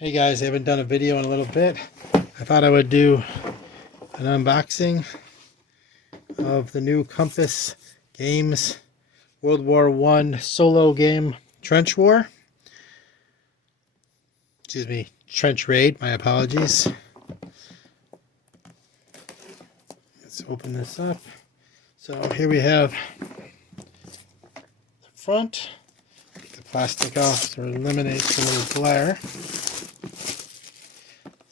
Hey guys, I haven't done a video in a little bit. I thought I would do an unboxing of the new Compass Games World War I solo game Trench War. Excuse me, Trench Raid, my apologies. Let's open this up. So here we have the front. Get the plastic off to eliminate the little glare.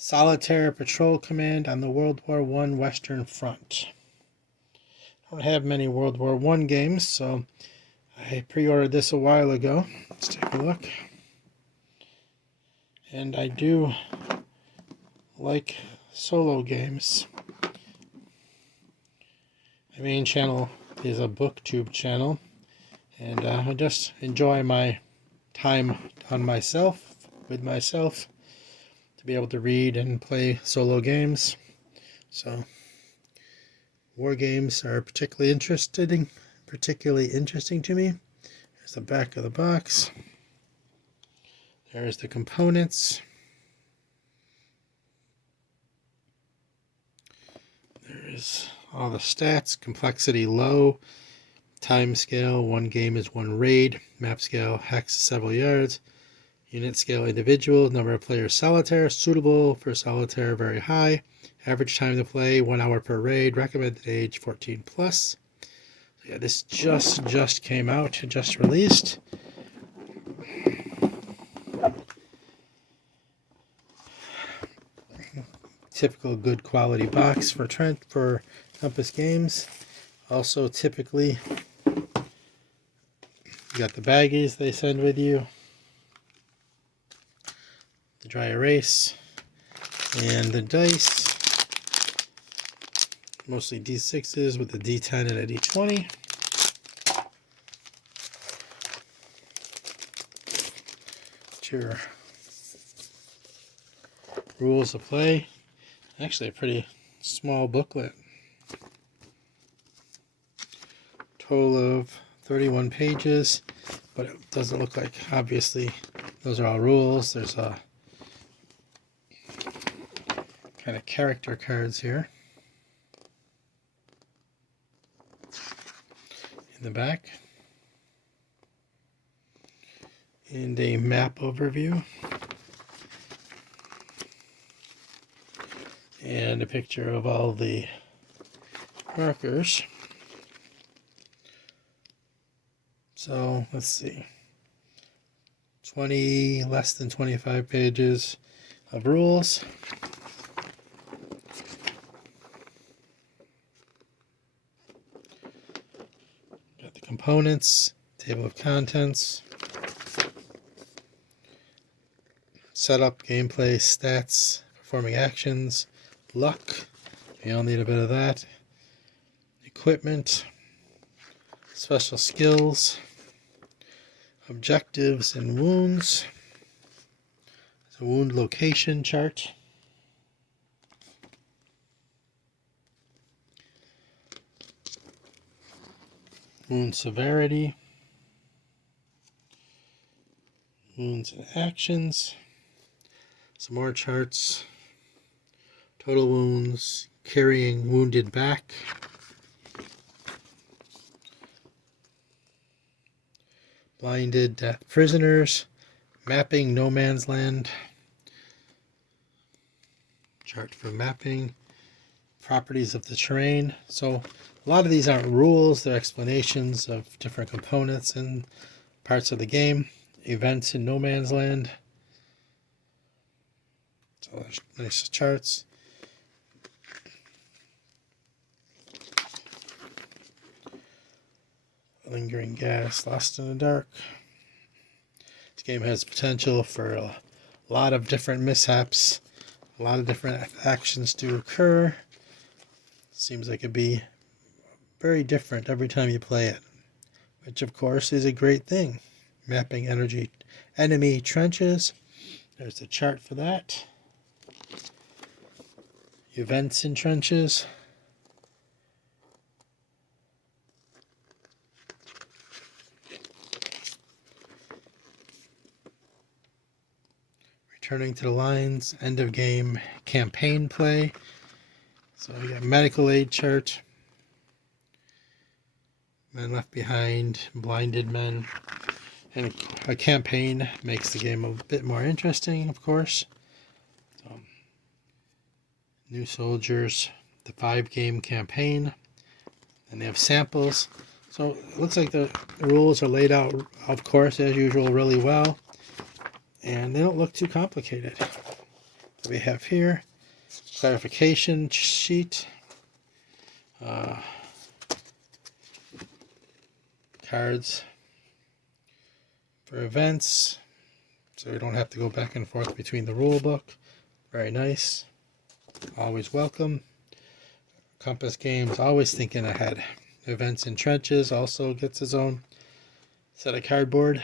Solitaire Patrol Command on the World War I Western Front. I don't have many World War I games, so I pre-ordered this a while ago. Let's take a look. And I do like solo games. My main channel is a booktube channel, and I just enjoy my time on myself, with myself, to be able to read and play solo games. So war games are particularly interesting to me. There's the back of the box. There's the components. There's all the stats. Complexity low. Time scale, 1 game is 1 raid. Map scale, hex several yards. Unit scale individual. Number of players solitaire. Suitable for solitaire, very high. Average time to play, 1 hour per raid. Recommended age 14 plus. So yeah, this just came out, just released. Typical good quality box for Compass Games. Also typically you got the baggies they send with you, the dry erase, and the dice. Mostly D6s with a D10 and a D20. It's your rules of play. Actually a pretty small booklet. Total of 31 pages, but it doesn't look like, obviously, those are all rules. There's a kind of character cards here in the back, and a map overview, and a picture of all the markers. So let's see, less than 25 pages of rules. Got the components, table of contents, setup, gameplay, stats, performing actions, luck, we all need a bit of that, equipment, special skills, objectives and wounds. There's a wound location chart. Wound severity. Wounds and actions. Some more charts. Total wounds. Carrying wounded back. Blinded death prisoners. Mapping no man's land. Chart for mapping. Properties of the terrain. So a lot of these aren't rules, they're explanations of different components and parts of the game. Events in no man's land. So there's nice charts. Lingering gas, lost in the dark. This game has potential for a lot of different mishaps, a lot of different actions to occur. Seems like it'd be very different every time you play it, which of course is a great thing. Mapping enemy trenches. There's the chart for that. Events in trenches. returning to the lines, end of game campaign play. So we got medical aid chart, men left behind, blinded men, and a campaign makes the game a bit more interesting, of course. So, new soldiers, the 5-game campaign, and they have samples. So it looks like the rules are laid out, of course, as usual, really well, and they don't look too complicated. We have here clarification sheet, cards for events, so we don't have to go back and forth between the rule book. Very nice, always welcome. Compass games, always thinking ahead. Events in trenches also gets its own set of cardboard,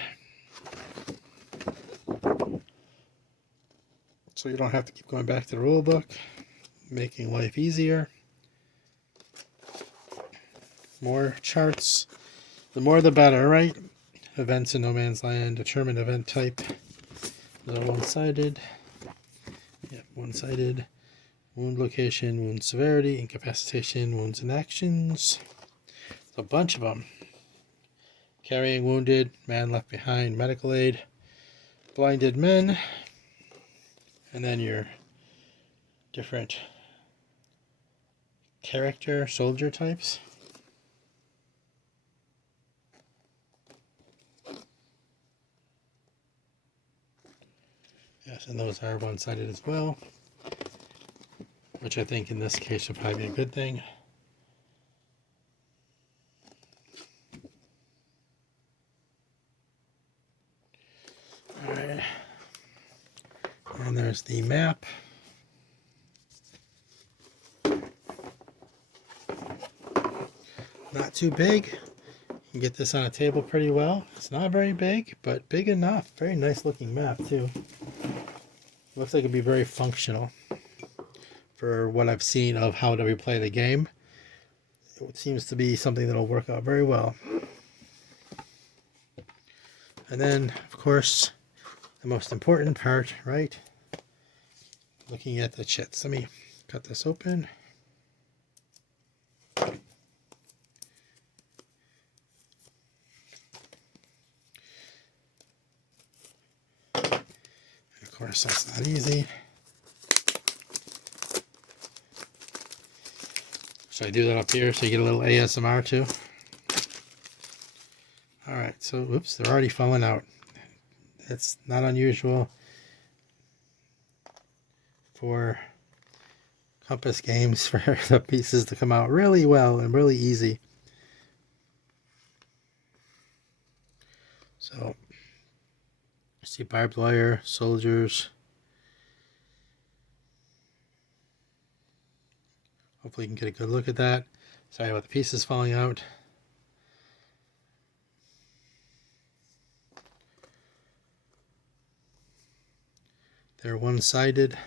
so you don't have to keep going back to the rule book, making life easier. More charts, the more the better, right? Events in no man's land, determine event type. They're one-sided. Yep, one-sided. Wound location, wound severity, incapacitation, wounds and actions. A bunch of them. Carrying wounded, man left behind, medical aid, blinded men, and then your different character soldier types. Yes, and those are one-sided as well, which I think in this case would probably be a good thing. Alright, and there's the map. Not too big. You can get this on a table pretty well. It's not very big, but big enough. Very nice looking map too. Looks like it'd be very functional for what I've seen of how to replay the game. It seems to be something that'll work out very well. And then, of course, the most important part, right? Looking at the chits. Let me cut this open. Of course, that's not easy. Should I do that up here so you get a little ASMR too? Alright, so, oops, they're already falling out. It's not unusual for compass games for the pieces to come out really well and really easy. So, see barbed wire, soldiers. Hopefully you can get a good look at that. Sorry about the pieces falling out. They're one-sided.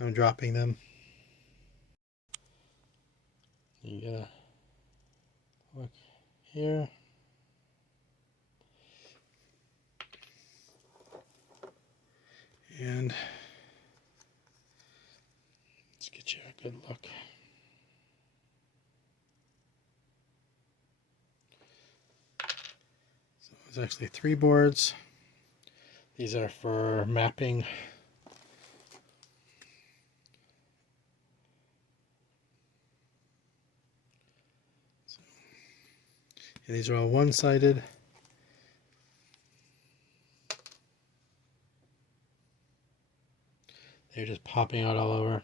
I'm dropping them. You gotta look here. And let's get you a good look. So there's actually 3 boards. These are for mapping. And these are all one-sided. They're just popping out all over.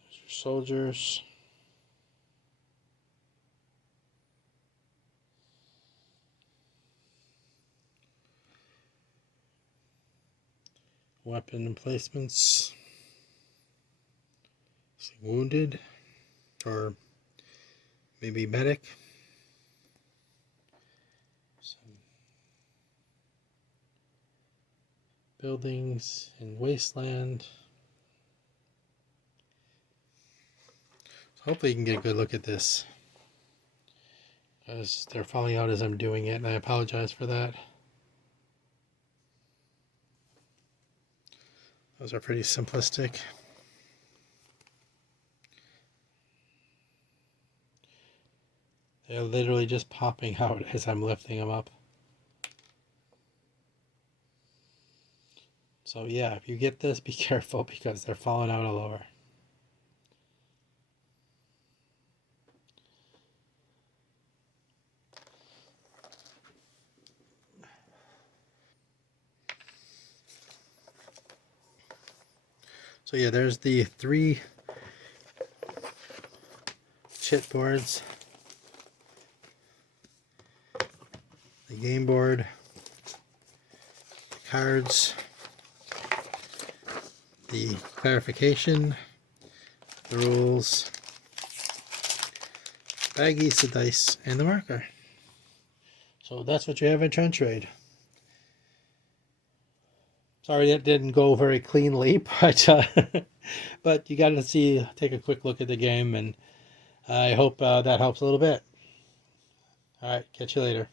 There's your soldiers. Weapon emplacements. Wounded, or maybe medic. Some buildings in wasteland. So hopefully you can get a good look at this, because they're falling out as I'm doing it, and I apologize for that. Those are pretty simplistic. They're literally just popping out as I'm lifting them up. So yeah, if you get this, be careful because they're falling out all over. So yeah, there's the 3 chit boards. The game board, the cards, the clarification, the rules, baggies, the dice, and the marker. So that's what you have in Trench Raid. Sorry that didn't go very cleanly, but you got to take a quick look at the game, and I hope that helps a little bit. All right, catch you later.